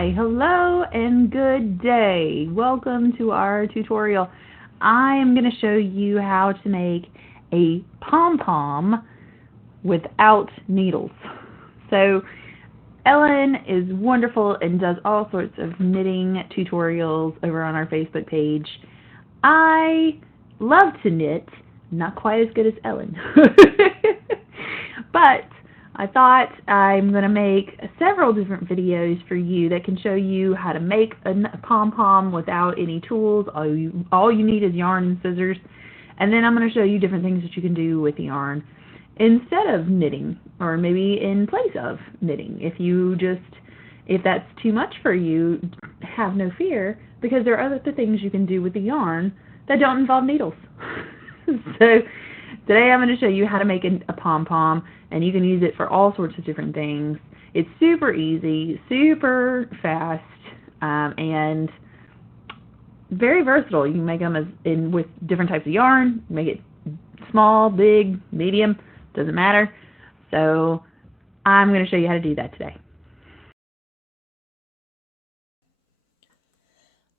Hi, hello, and good day. Welcome to our tutorial. I am going to show you how to make a pom-pom without needles. So, Ellen is wonderful and does all sorts of knitting tutorials over on our Facebook page. I love to knit, not quite as good as Ellen. But I thought I'm going to make several different videos for you that can show you how to make a pom-pom without any tools. All you need is yarn and scissors. And then I'm going to show you different things that you can do with the yarn instead of knitting, or maybe in place of knitting. If that's too much for you, have no fear, because there are other things you can do with the yarn that don't involve needles. So today I'm going to show you how to make a pom-pom, and you can use it for all sorts of different things. It's super easy, super fast, and very versatile. You can make them with different types of yarn. Make it small, big, medium, doesn't matter. So I'm going to show you how to do that today.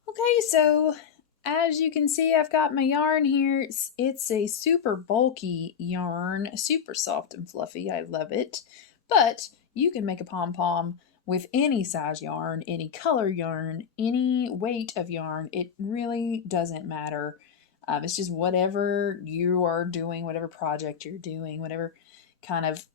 Okay, so as you can see, I've got my yarn here. It's a super bulky yarn, super soft and fluffy. I love it. But you can make a pom-pom with any size yarn, any color yarn, any weight of yarn. It really doesn't matter. It's just whatever you are doing, whatever project you're doing, whatever kind of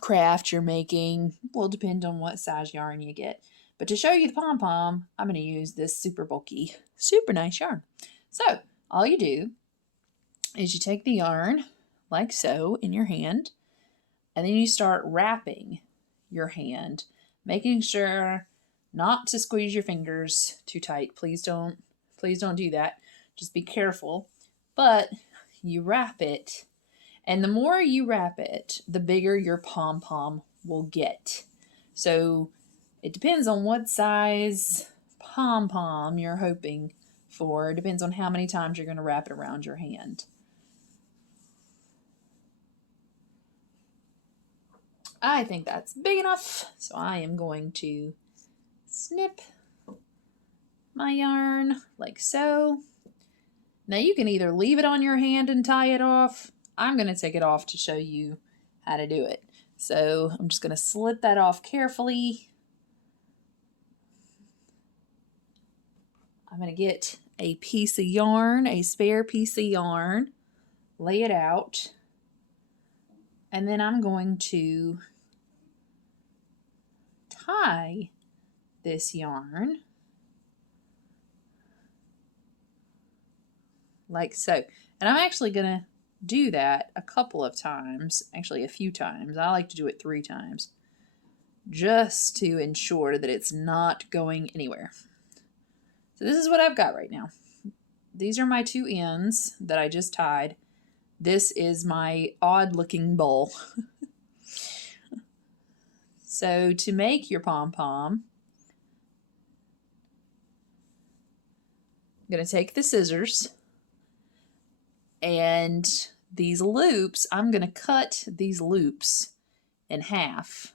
craft you're making will depend on what size yarn you get. But to show you the pom-pom, I'm going to use this super bulky, super nice yarn. So all you do is you take the yarn like so in your hand, and then you start wrapping your hand, making sure not to squeeze your fingers too tight. Please don't do that. Just be careful. But you wrap it, and the more you wrap it, the bigger your pom-pom will get. So it depends on what size pom-pom you're hoping for. It depends on how many times you're going to wrap it around your hand. I think that's big enough, so I am going to snip my yarn like so. Now you can either leave it on your hand and tie it off. I'm going to take it off to show you how to do it. So I'm just going to slit that off carefully. I'm going to get a piece of yarn, a spare piece of yarn, lay it out, and then I'm going to tie this yarn like so. And I'm actually going to do that a couple of times, actually a few times. I like to do it 3 times just to ensure that it's not going anywhere. So this is what I've got right now. These are my 2 ends that I just tied. This is my odd looking bowl. So to make your pom-pom, I'm going to take the scissors, and these loops, I'm going to cut these loops in half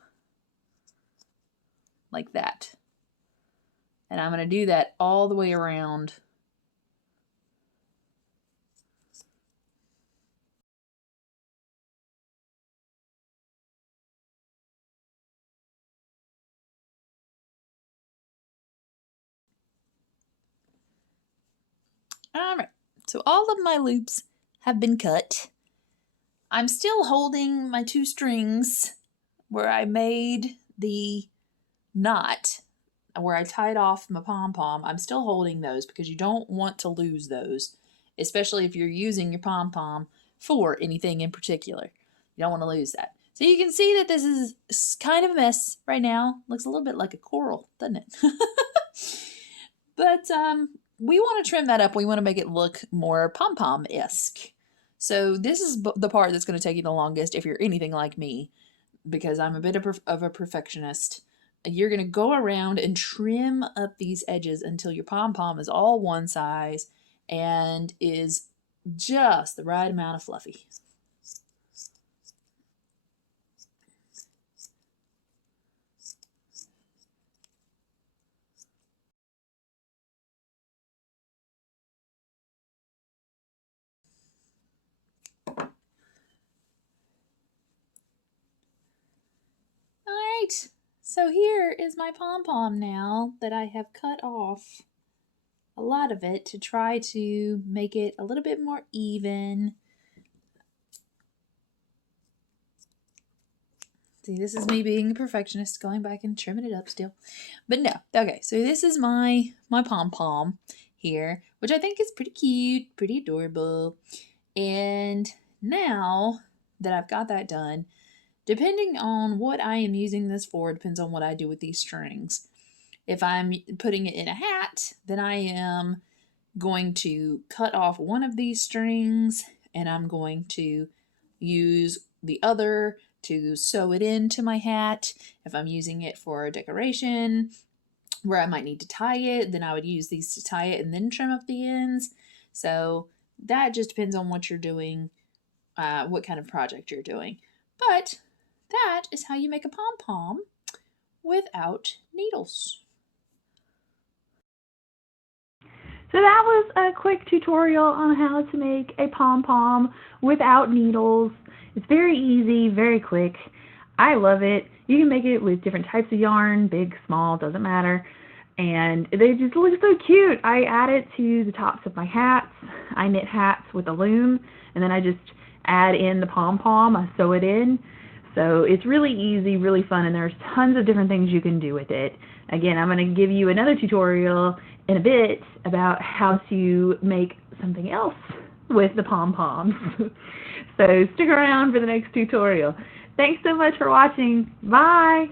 like that. And I'm going to do that all the way around. All right, so all of my loops have been cut. I'm still holding my 2 strings where I made the knot, where I tied off my pom-pom. I'm still holding those because you don't want to lose those, especially if you're using your pom-pom for anything in particular. You don't want to lose that. So you can see that this is kind of a mess right now. Looks a little bit like a coral, doesn't it? But we want to trim that up. We want to make it look more pom-pom-esque. So this is the part that's going to take you the longest if you're anything like me, because I'm a bit of a perfectionist. You're going to go around and trim up these edges until your pom-pom is all one size and is just the right amount of fluffy. right, so here is my pom-pom now that I have cut off a lot of it to try to make it a little bit more even. See, this is me being a perfectionist, going back and trimming it up still. But no, okay, so this is my pom-pom here, which I think is pretty cute, pretty adorable. And now that I've got that done, depending on what I am using this for, depends on what I do with these strings. If I'm putting it in a hat, then I am going to cut off one of these strings and I'm going to use the other to sew it into my hat. If I'm using it for decoration where I might need to tie it, then I would use these to tie it and then trim up the ends. So that just depends on what you're doing, what kind of project you're doing. But that is how you make a pom-pom without needles. So that was a quick tutorial on how to make a pom-pom without needles. It's very easy, very quick. I love it. You can make it with different types of yarn, big, small, doesn't matter. And they just look so cute. I add it to the tops of my hats. I knit hats with a loom, and then I just add in the pom-pom. I sew it in. So it's really easy, really fun, and there's tons of different things you can do with it. Again, I'm going to give you another tutorial in a bit about how to make something else with the pom-poms. So stick around for the next tutorial. Thanks so much for watching. Bye!